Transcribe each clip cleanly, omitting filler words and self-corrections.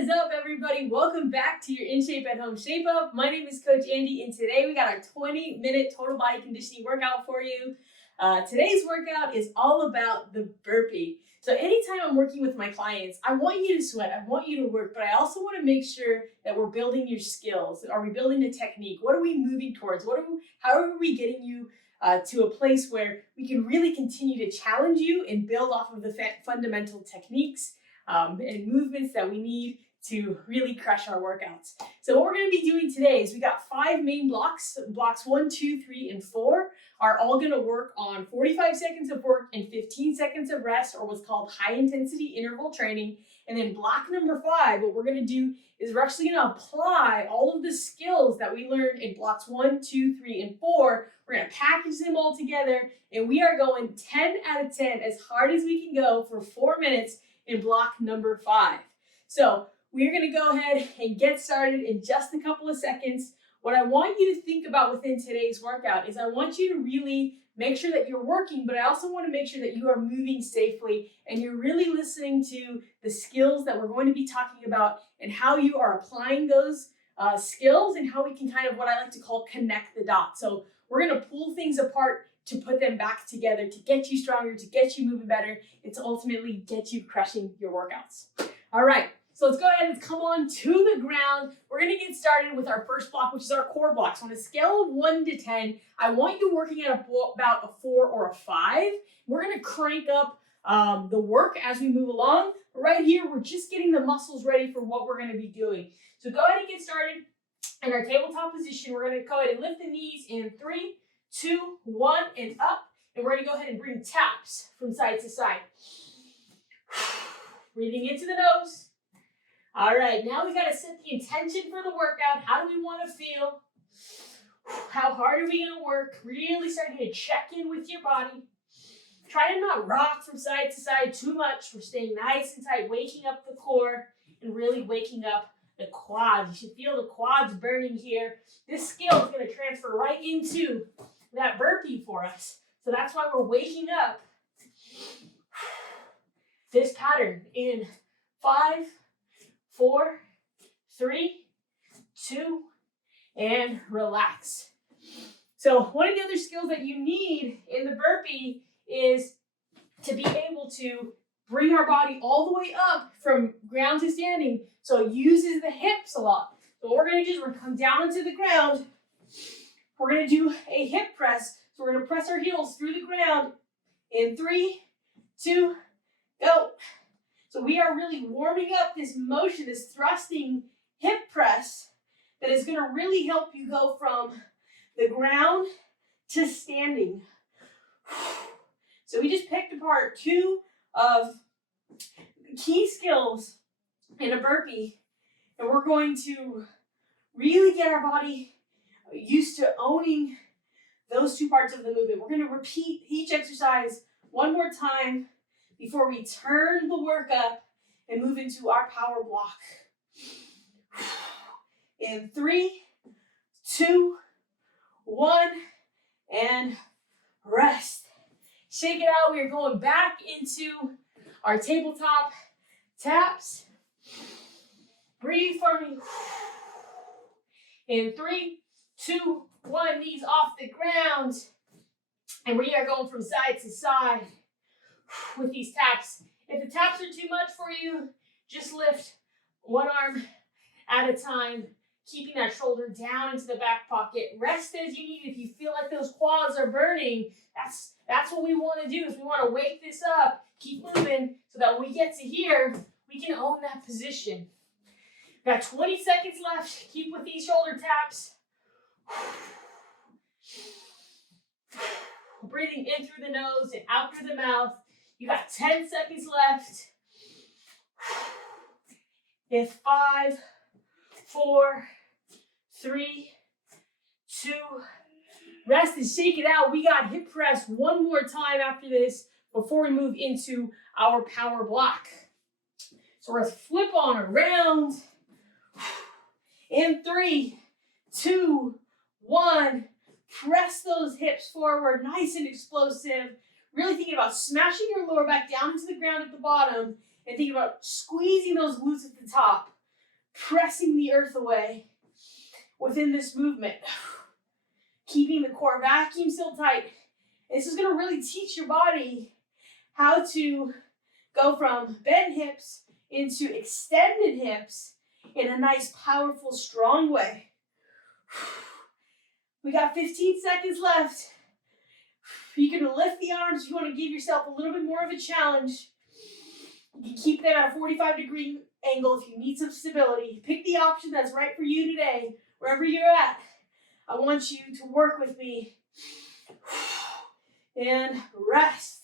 What is up, everybody? Welcome back to your In Shape at Home Shape Up. My name is Coach Andy, and today we got our 20-minute total body conditioning workout for you. Today's workout is all about the burpee. So anytime I'm working with my clients, I want you to sweat, I want you to work, but I also want to make sure that we're building your skills. Are we building the technique? What are we moving towards? How are we getting you to a place where we can really continue to challenge you and build off of the fundamental techniques and movements that we need to really crush our workouts. So what we're going to be doing today is we got 5 main blocks. Blocks 1, 2, 3, and 4 are all going to work on 45 seconds of work and 15 seconds of rest, or what's called high intensity interval training. And then block number 5, what we're going to do is we're actually going to apply all of the skills that we learned in blocks 1, 2, 3, and 4. We're going to package them all together, and we are going 10 out of 10 as hard as we can go for 4 minutes in block number 5. So we're going to go ahead and get started in just a couple of seconds. What I want you to think about within today's workout is I want you to really make sure that you're working, but I also want to make sure that you are moving safely and you're really listening to the skills that we're going to be talking about and how you are applying those skills and how we can kind of, what I like to call, connect the dots. So we're going to pull things apart to put them back together, to get you stronger, to get you moving better, and to ultimately get you crushing your workouts. All right, so let's go ahead and come on to the ground. We're gonna get started with our first block, which is our core block. So on a scale of 1 to 10, I want you working at about a 4 or a 5. We're gonna crank up the work as we move along. Right here, we're just getting the muscles ready for what we're gonna be doing. So go ahead and get started. In our tabletop position, we're gonna go ahead and lift the knees in 3, 2, 1, and up. And we're going to go ahead and bring taps from side to side. Breathing into the nose. All right, now we got to set the intention for the workout. How do we want to feel? How hard are we going to work? Really starting to check in with your body. Try to not rock from side to side too much. We're staying nice and tight, waking up the core and really waking up the quads. You should feel the quads burning here. This skill is going to transfer right into that burpee for us. So that's why we're waking up this pattern in 5, 4, 3, 2, and relax. So one of the other skills that you need in the burpee is to be able to bring our body all the way up from ground to standing. So it uses the hips a lot. So what we're going to do is we're going to come down into the ground. We're going to do a hip press. So we're going to press our heels through the ground in 3, 2, go. So we are really warming up this motion, this thrusting hip press that is going to really help you go from the ground to standing. So we just picked apart 2 of the key skills in a burpee, and we're going to really get our body used to owning those 2 parts of the movement. We're going to repeat each exercise one more time before we turn the work up and move into our power block. In 3, 2, 1, and rest. Shake it out. We are going back into our tabletop taps. Breathe for me. In 3, 2, 1, knees off the ground. And we are going from side to side with these taps. If the taps are too much for you, just lift one arm at a time, keeping that shoulder down into the back pocket. Rest as you need. If you feel like those quads are burning, that's what we want to do, is we want to wake this up, keep moving, so that when we get to here, we can own that position. Got 20 seconds left. Keep with these shoulder taps. Breathing in through the nose and out through the mouth. You got 10 seconds left. If 5, 4, 3, 2, rest and shake it out. We got hip press one more time after this before we move into our power block. So we're going to flip on around. In 3, 2, 1, press those hips forward, nice and explosive. Really thinking about smashing your lower back down into the ground at the bottom and thinking about squeezing those glutes at the top. pressing the earth away within this movement. Keeping the core vacuum sealed tight. This is going to really teach your body how to go from bent hips into extended hips in a nice, powerful, strong way. We got 15 seconds left. You can lift the arms if you want to give yourself a little bit more of a challenge. You can keep them at a 45-degree angle if you need some stability. Pick the option that's right for you today, wherever you're at. I want you to work with me. And rest.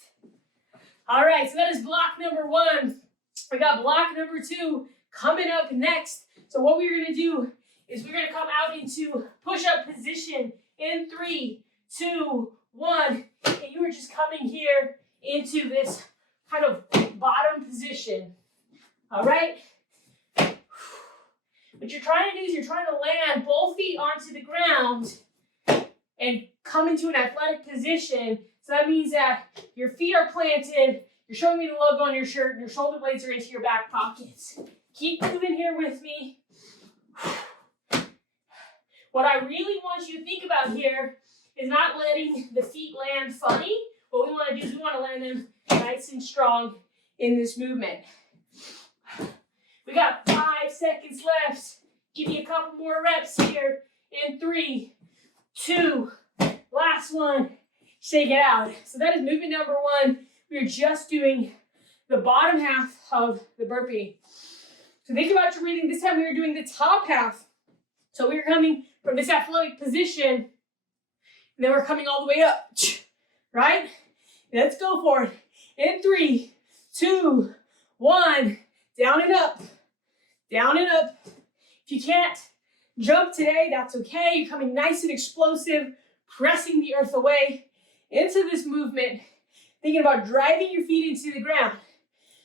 All right, so that is block number 1. We got block number 2 coming up next. So what we're going to do is we're going to come out into push-up position in 3, 2, 1. And you are just coming here into this kind of bottom position. All right? What you're trying to do is you're trying to land both feet onto the ground and come into an athletic position. So that means that your feet are planted, you're showing me the logo on your shirt, and your shoulder blades are into your back pockets. Keep moving here with me. What I really want you to think about here is not letting the feet land funny. What we want to do is we want to land them nice and strong in this movement. We got 5 seconds left. Give me a couple more reps here in 3, 2, last one. Shake it out. So that is movement number 1. We are just doing the bottom half of the burpee. So think about your breathing. This time we are doing the top half. So we are coming from this athletic position, and then we're coming all the way up, right? Let's go for it. In 3, 2, 1, down and up, down and up. If you can't jump today, that's okay. You're coming nice and explosive, pressing the earth away into this movement, thinking about driving your feet into the ground.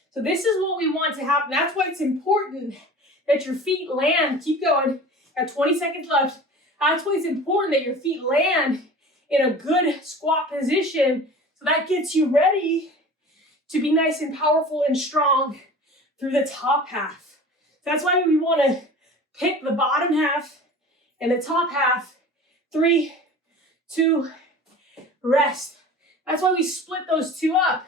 So this is what we want to happen. That's why it's important that your feet land. Keep going. Got 20 seconds left. That's why it's important that your feet land in a good squat position. So that gets you ready to be nice and powerful and strong through the top half. So that's why we want to pick the bottom half and the top half. 3, 2, rest. That's why we split those two up.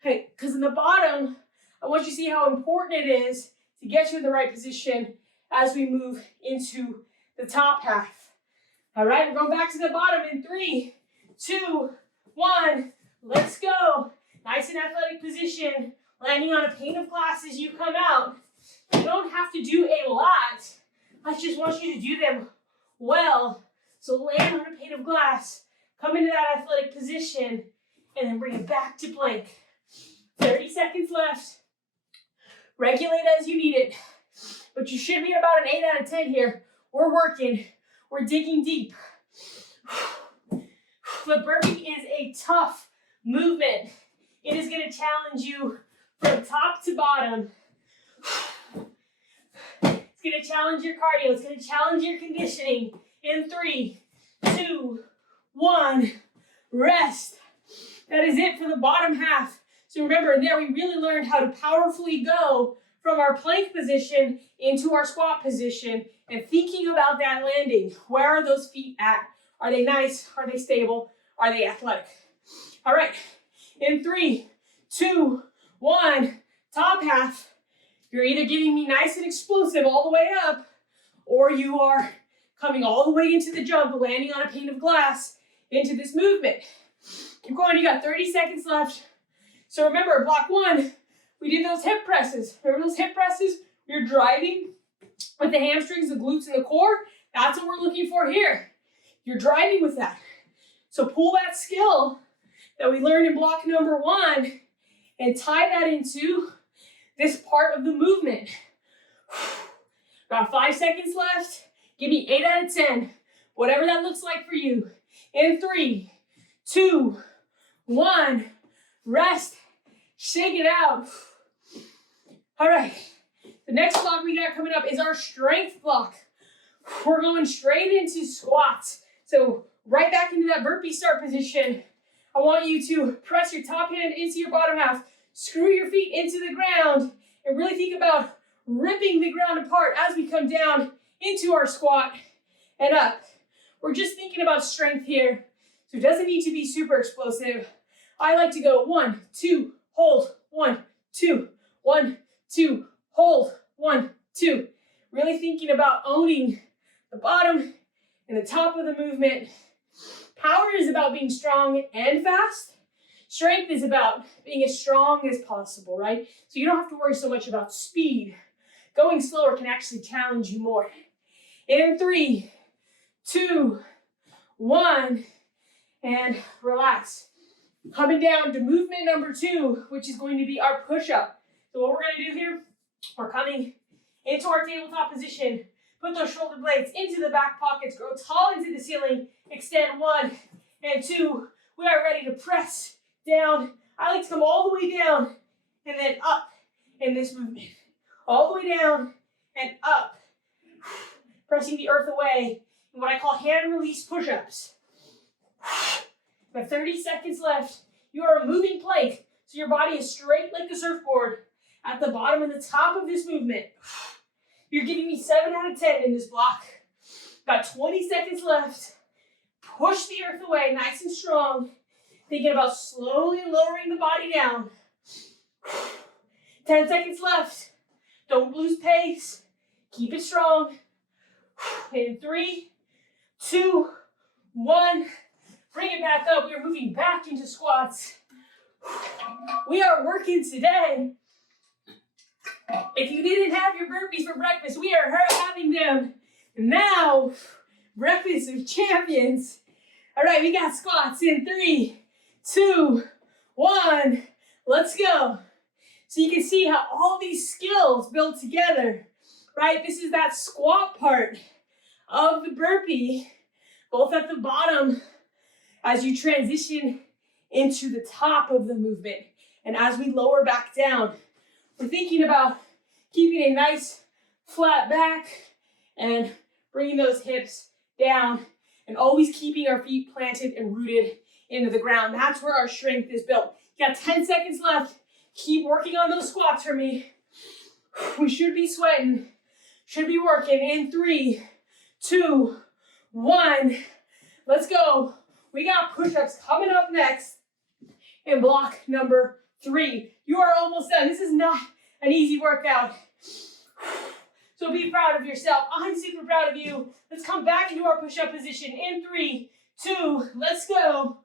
Okay, because in the bottom, I want you to see how important it is to get you in the right position as we move into the top half. All right, we're going back to the bottom in 3, 2, 1. Let's go. Nice and athletic position, landing on a pane of glass as you come out. You don't have to do a lot. I just want you to do them well. So land on a pane of glass, come into that athletic position, and then bring it back to plank. 30 seconds left. Regulate as you need it. But you should be about an 8 out of 10 here. We're working. We're digging deep. The burpee is a tough movement. It is going to challenge you from top to bottom. It's going to challenge your cardio. It's going to challenge your conditioning. In 3, 2, 1, rest. That is it for the bottom half. So remember, there we really learned how to powerfully go from our plank position into our squat position and thinking about that landing. Where are those feet at? Are they nice? Are they stable? Are they athletic? All right, in 3, 2, 1, top half. You're either getting me nice and explosive all the way up, or you are coming all the way into the jump, landing on a pane of glass into this movement. Keep going, you got 30 seconds left. So remember, block 1, we did those hip presses. Remember those hip presses? You're driving with the hamstrings, the glutes, and the core. That's what we're looking for here. You're driving with that. So pull that skill that we learned in block number 1 and tie that into this part of the movement. About 5 seconds left. Give me 8 out of 10. Whatever that looks like for you. In 3, 2, 1. Rest. Shake it out. All right. The next block we got coming up is our strength block. We're going straight into squats. So right back into that burpee start position. I want you to press your top hand into your bottom half. Screw your feet into the ground and really think about ripping the ground apart as we come down into our squat and up. We're just thinking about strength here, so it doesn't need to be super explosive. I like to go 1, 2, hold, 1, 2, 1, 2, hold, 1, 2. Really thinking about owning the bottom and the top of the movement. Power is about being strong and fast. Strength is about being as strong as possible, right? So you don't have to worry so much about speed. Going slower can actually challenge you more. In 3, 2, 1, and relax. Coming down to movement number 2, which is going to be our push-up. So what we're going to do here, we're coming into our tabletop position. Put those shoulder blades into the back pockets, grow tall into the ceiling, extend 1 and 2. We are ready to press down. I like to come all the way down and then up in this movement. All the way down and up. Pressing the earth away in what I call hand release push-ups. With 30 seconds left, you are a moving plank, so your body is straight like a surfboard at the bottom and the top of this movement. You're giving me 7 out of 10 in this block. Got 20 seconds left. Push the earth away, nice and strong. Thinking about slowly lowering the body down. 10 seconds left. Don't lose pace. Keep it strong. In 3, 2, 1. Bring it back up. We are moving back into squats. We are working today. If you didn't have your burpees for breakfast, we are having them now. Breakfast of champions. All right, we got squats in 3, 2, 1. Let's go. So you can see how all these skills build together, right? This is that squat part of the burpee, both at the bottom as you transition into the top of the movement. And as we lower back down, we're thinking about keeping a nice flat back and bringing those hips down and always keeping our feet planted and rooted into the ground. That's where our strength is built. You got 10 seconds left. Keep working on those squats for me. We should be sweating. Should be working in 3, 2, 1. Let's go. We got push-ups coming up next in block number 3. You are almost done. This is not an easy workout. So be proud of yourself. I'm super proud of you. Let's come back into our push-up position in 3, 2, let's go.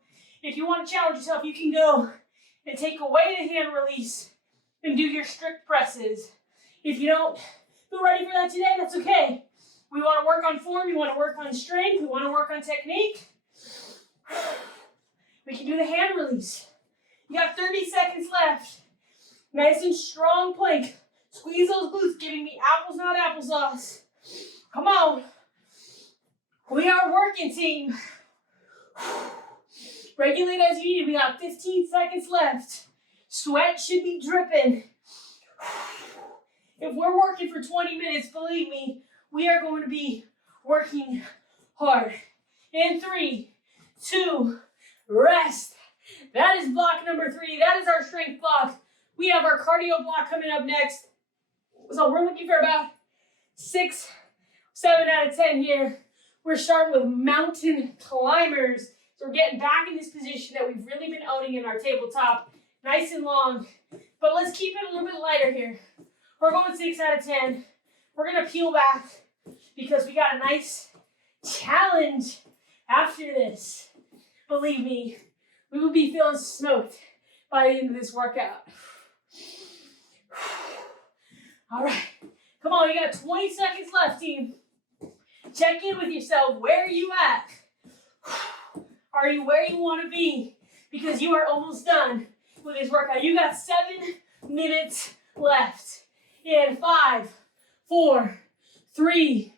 If you want to challenge yourself, you can go and take away the hand release and do your strict presses. If you don't feel ready for that today, that's okay. We want to work on form, we want to work on strength, we want to work on technique. We can do the hand release. You got 30 seconds left. Nice and strong plank. Squeeze those glutes, giving me apples, not applesauce. Come on. We are working, team. Regulate as you need. We got 15 seconds left. Sweat should be dripping. If we're working for 20 minutes, believe me, we are going to be working hard. In 3, 2, rest. That is block number 3. That is our strength block. We have our cardio block coming up next. So we're looking for about 6, 7 out of 10 here. We're starting with mountain climbers. So we're getting back in this position that we've really been owning in our tabletop. Nice and long. But let's keep it a little bit lighter here. We're going 6 out of 10. We're going to peel back because we got a nice challenge after this. Believe me, we will be feeling smoked by the end of this workout. All right. Come on, you got 20 seconds left, team. Check in with yourself. Where are you at? Are you where you want to be? Because you are almost done with this workout. You got 7 minutes left. In 5, 4, 3,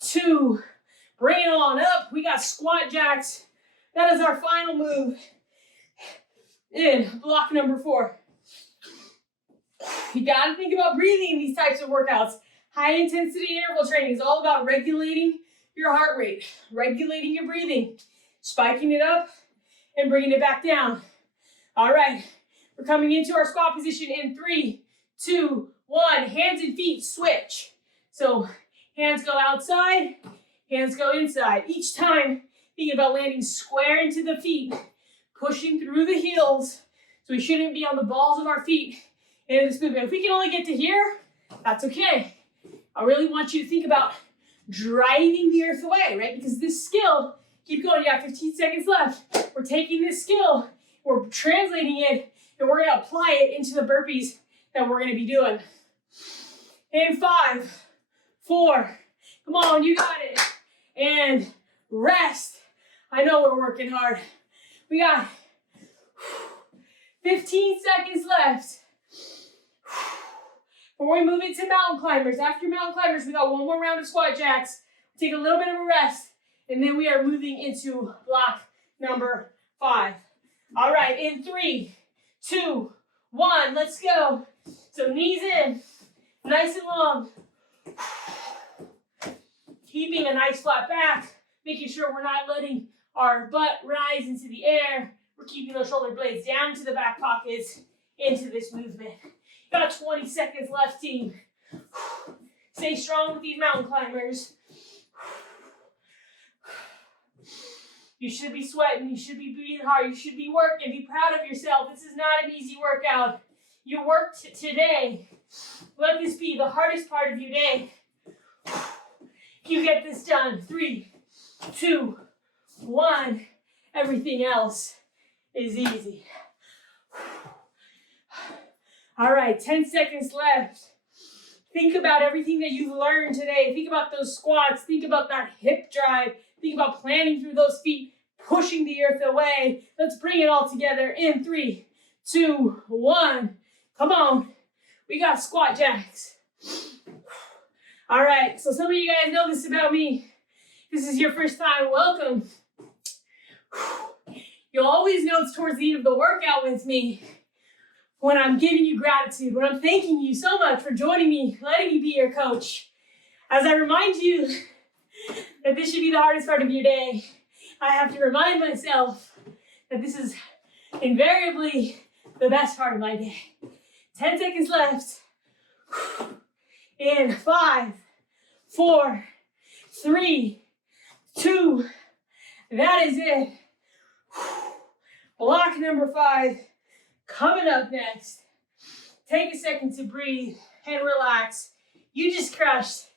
2, bring it on up. We got squat jacks. That is our final move in block number 4. You gotta think about breathing in these types of workouts. High intensity interval training is all about regulating your heart rate, regulating your breathing, spiking it up and bringing it back down. All right, we're coming into our squat position in 3, 2, 1. Hands and feet switch. So hands go outside, hands go inside. Each time, thinking about landing square into the feet, pushing through the heels. So we shouldn't be on the balls of our feet in this movement. If we can only get to here, that's okay. I really want you to think about driving the earth away, right? Because this skill, keep going, you have 15 seconds left. We're taking this skill, we're translating it, and we're gonna apply it into the burpees that we're gonna be doing. In 5, 4, come on, you got it. And rest. I know we're working hard. We got 15 seconds left. Before we move into mountain climbers, after mountain climbers, we got one more round of squat jacks. Take a little bit of a rest, and then we are moving into block number 5. All right, in 3, 2, 1, let's go. So knees in, nice and long. Keeping a nice flat back, making sure we're not letting our butt rise into the air. We're keeping those shoulder blades down to the back pockets into this movement. Got 20 seconds left, team. Stay strong with these mountain climbers. You should be sweating. You should be breathing hard. You should be working. Be proud of yourself. This is not an easy workout. You worked today. Let this be the hardest part of your day. You get this done. 3, 2, 1. Everything else is easy. All right, 10 seconds left. Think about everything that you've learned today. Think about those squats. Think about that hip drive. Think about planning through those feet, pushing the earth away. Let's bring it all together in 3, 2, 1. Come on. We got squat jacks. All right, so some of you guys know this about me. This is your first time, welcome. You'll always know it's towards the end of the workout with me when I'm giving you gratitude, when I'm thanking you so much for joining me, letting me be your coach. As I remind you that this should be the hardest part of your day, I have to remind myself that this is invariably the best part of my day. 10 seconds left. In 5, 4, 3, 2, that is it. Block number 5 coming up next. Take a second to breathe and relax. You just crushed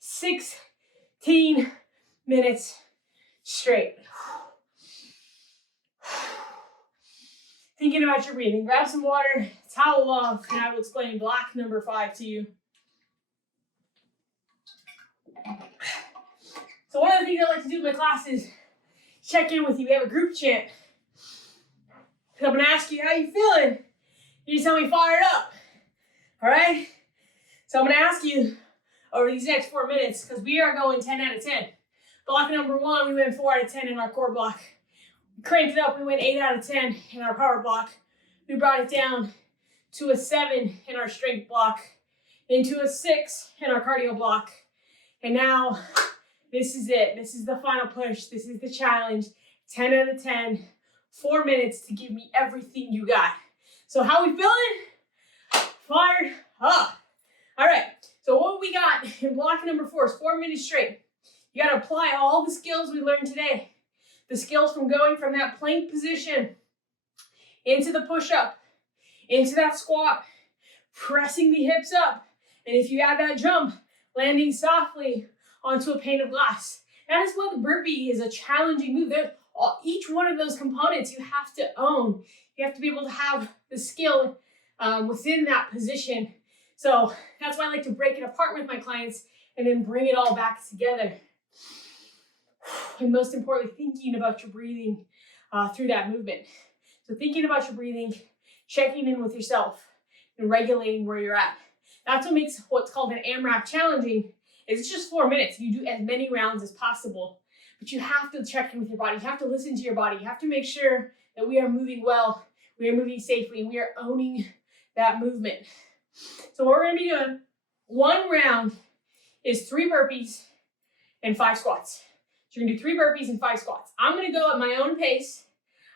16 minutes straight. Thinking about your breathing. Grab some water, towel off, and I will explain block number 5 to you. So one of the things I like to do in my class is check in with you. We have a group chant. I'm going to ask you, how you feeling? You tell me fired up. All right? So I'm going to ask you over these next 4 minutes, because we are going 10 out of 10. Block number 1, we went 4 out of 10 in our core block. We cranked it up, we went 8 out of 10 in our power block. We brought it down to a 7 in our strength block, into a 6 in our cardio block. And now, this is it. This is the final push. This is the challenge. 10 out of 10. 4 minutes to give me everything you got. So how we feeling? Fired up. All right. So what we got in block number 4 is 4 minutes straight. You got to apply all the skills we learned today. The skills from going from that plank position into the push-up, into that squat, pressing the hips up. And if you add that jump, landing softly onto a pane of glass. That is what the burpee is, a challenging move. Each one of those components you have to own. You have to be able to have the skill within that position. So that's why I like to break it apart with my clients and then bring it all back together. And most importantly, thinking about your breathing through that movement. So thinking about your breathing, checking in with yourself, and regulating where you're at. That's what makes what's called an AMRAP challenging. It's just 4 minutes. You do as many rounds as possible. But you have to check in with your body. You have to listen to your body. You have to make sure that we are moving well, we are moving safely, and we are owning that movement. So what we're going to be doing, 1 round is 3 burpees and 5 squats. So you're going to do 3 burpees and 5 squats. I'm going to go at my own pace.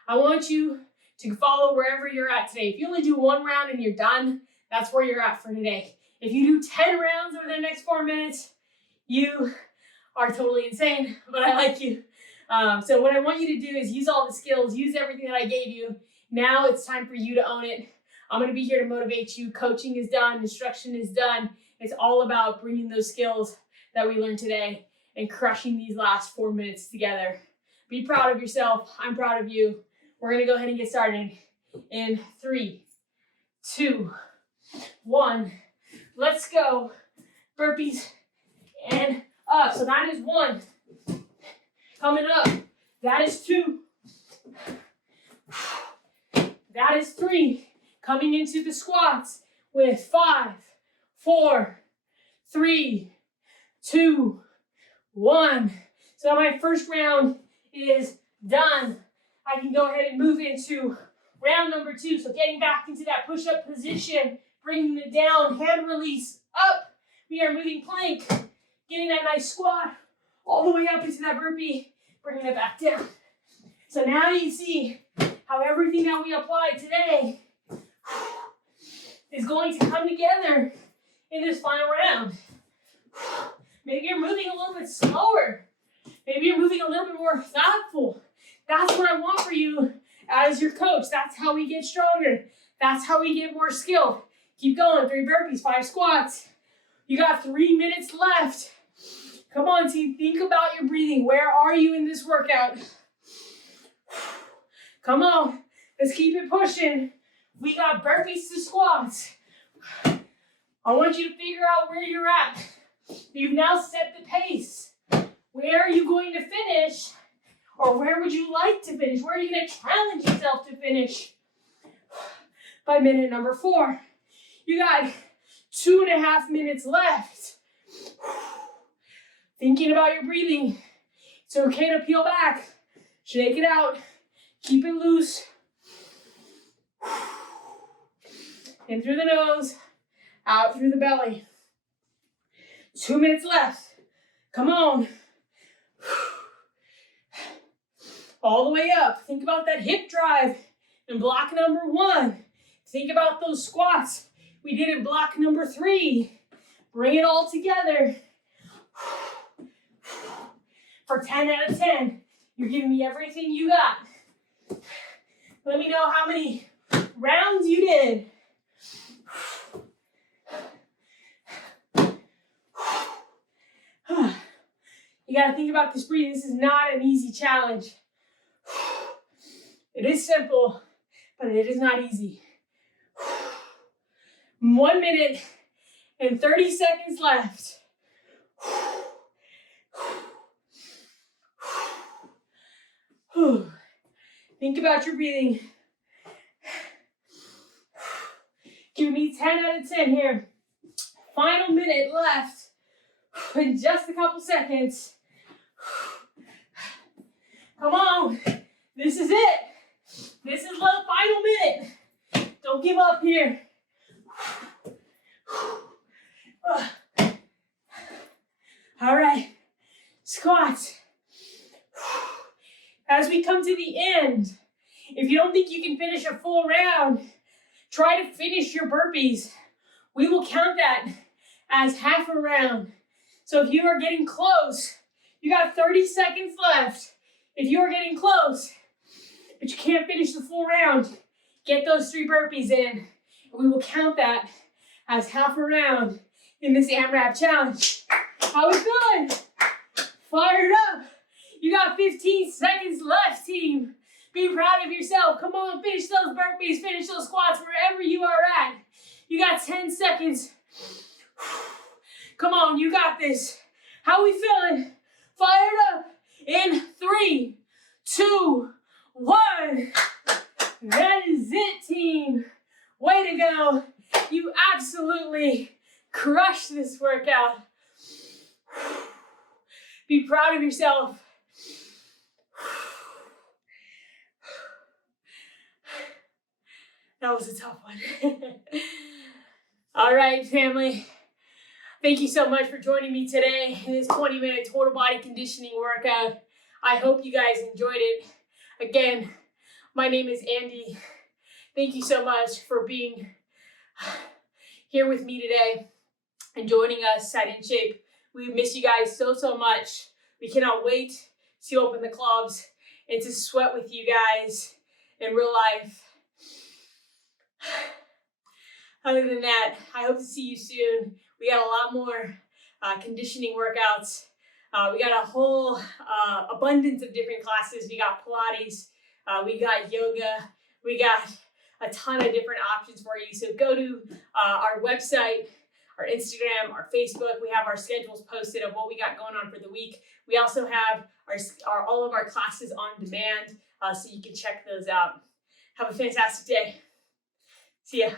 I want you to follow wherever you're at today. If you only do 1 round and you're done, that's where you're at for today. If you do 10 rounds over the next 4 minutes, you are totally insane, but I like you. So what I want you to do is use all the skills, use everything that I gave you. Now it's time for you to own it. I'm going to be here to motivate you. Coaching is done. Instruction is done. It's all about bringing those skills that we learned today and crushing these last 4 minutes together. Be proud of yourself. I'm proud of you. We're going to go ahead and get started in 3, 2, 1. Let's go. Burpees and up. So that is 1. Coming up. That is 2. That is 3. Coming into the squats with 5, 4, 3, 2, 1. So my first round is done. I can go ahead and move into round number 2. So getting back into that push-up position, bringing it down, hand release up. We are moving plank, getting that nice squat all the way up into that burpee, bringing it back down. So now you see how everything that we applied today is going to come together in this final round. Maybe you're moving a little bit slower. Maybe you're moving a little bit more thoughtful. That's what I want for you as your coach. That's how we get stronger. That's how we get more skilled. Keep going. 3 burpees, 5 squats. You got 3 minutes left. Come on, team. Think about your breathing. Where are you in this workout? Come on. Let's keep it pushing. We got burpees to squats. I want you to figure out where you're at. You've now set the pace. Where are you going to finish? Or where would you like to finish? Where are you going to challenge yourself to finish? By minute number 4. You got 2.5 minutes left. Thinking about your breathing. It's okay to peel back. Shake it out. Keep it loose. In through the nose, out through the belly. 2 minutes left. Come on. All the way up. Think about that hip drive in block number 1. Think about those squats we did in block number 3. Bring it all together. For 10 out of 10, you're giving me everything you got. Let me know how many rounds you did. You got to think about this breathing. This is not an easy challenge. It is simple, but it is not easy. 1 minute and 30 seconds left. Think about your breathing. Give me 10 out of 10 here. Final minute left in just a couple seconds. Come on. This is it. This is the final minute. Don't give up here. All right. Squats. As we come to the end, if you don't think you can finish a full round, try to finish your burpees. We will count that as half a round. So if you are getting close, you got 30 seconds left. If you are getting close, but you can't finish the full round, get those 3 burpees in. And we will count that as half a round in this AMRAP challenge. How we feeling? Fired up. You got 15 seconds left, team. Be proud of yourself. Come on, finish those burpees, finish those squats wherever you are at. You got 10 seconds. Come on, you got this. How we feeling? Fired up in 3, 2, 1. That is it, team. Way to go. You absolutely crushed this workout. Be proud of yourself. That was a tough one. All right, family. Thank you so much for joining me today in this 20-minute total body conditioning workout. I hope you guys enjoyed it. Again, my name is Andy. Thank you so much for being here with me today. and joining us at InShape. We miss you guys so much. We cannot wait to open the clubs and to sweat with you guys in real life. Other than that, I hope to see you soon. We got a lot more conditioning workouts. We got a whole abundance of different classes. We got Pilates, we got yoga, we got a ton of different options for you. So go to our website, our Instagram, our Facebook. We have our schedules posted of what we got going on for the week. We also have all of our classes on demand, so you can check those out. Have a fantastic day. See ya.